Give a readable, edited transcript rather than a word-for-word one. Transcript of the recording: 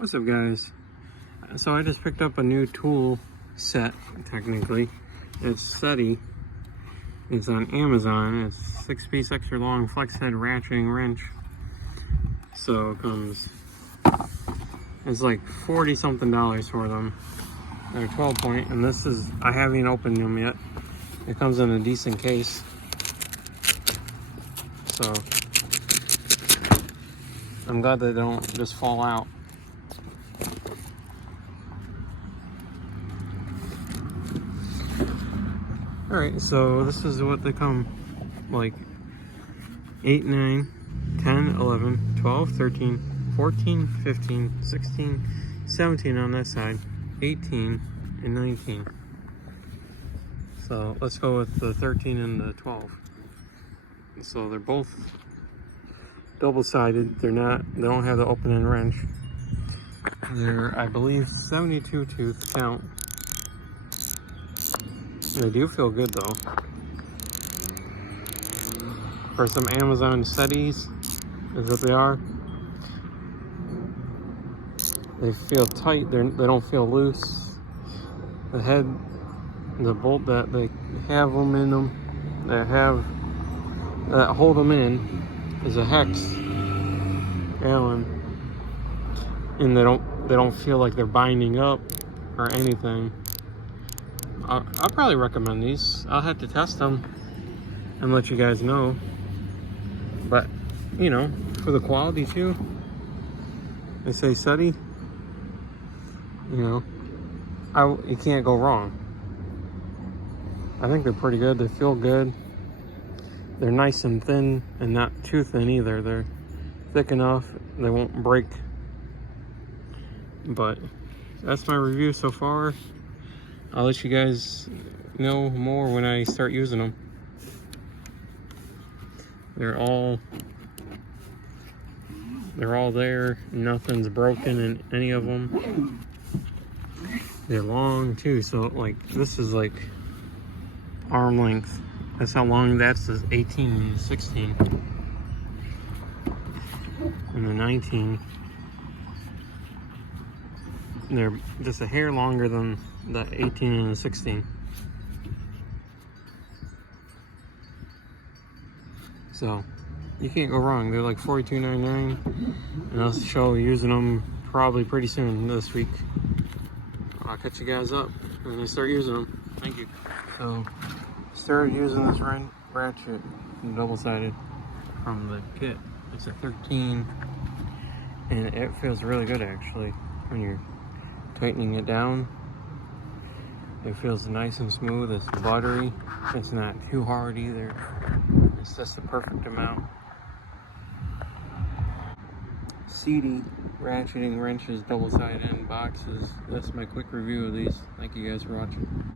What's up, guys? So I just picked up a new tool set, technically. It's SETI. It's on Amazon. It's 6-piece extra long flex head ratcheting wrench. So it comes, it's like 40 something for them. They're 12 point, and this is, I haven't even opened them yet. It comes in a decent case. So I'm glad they don't just fall out. Alright, so this is what they come like 8, 9, 10, 11, 12, 13, 14, 15, 16, 17 on that side, 18, and 19. So let's go with the 13 and the 12. So they're both double-sided. They don't have the open-end wrench. They're, I believe, 72 tooth count. They do feel good though. For some Amazon SETIs, is what they are. They feel tight. They don't feel loose. The head, the bolt that they have them in them, that hold them in, is a hex Allen, and they don't feel like they're binding up or anything. I'll probably recommend these. I'll have to test them and let you guys know. But, you know, for the quality too, they say SETI, you know, you can't go wrong. I think they're pretty good. They feel good. They're nice and thin and not too thin either. They're thick enough. They won't break. But that's my review so far. I'll let you guys know more when I start using them. They're all there. Nothing's broken in any of them. They're long too, so like this is like arm length. That's how long that's 18 and 16. And the 19. They're just a hair longer than the 18 and the 16. So you can't go wrong. They're like $42.99, and I'll show using them probably pretty soon this week. I'll catch you guys up when I start using them. Thank you. So started using this ratchet, double-sided, from the kit. It's a 13, and it feels really good actually when you're tightening it down. It feels nice and smooth. It's buttery. It's not too hard either. It's just the perfect amount. SETI ratcheting wrenches, double-sided end boxes. That's my quick review of these. Thank you guys for watching.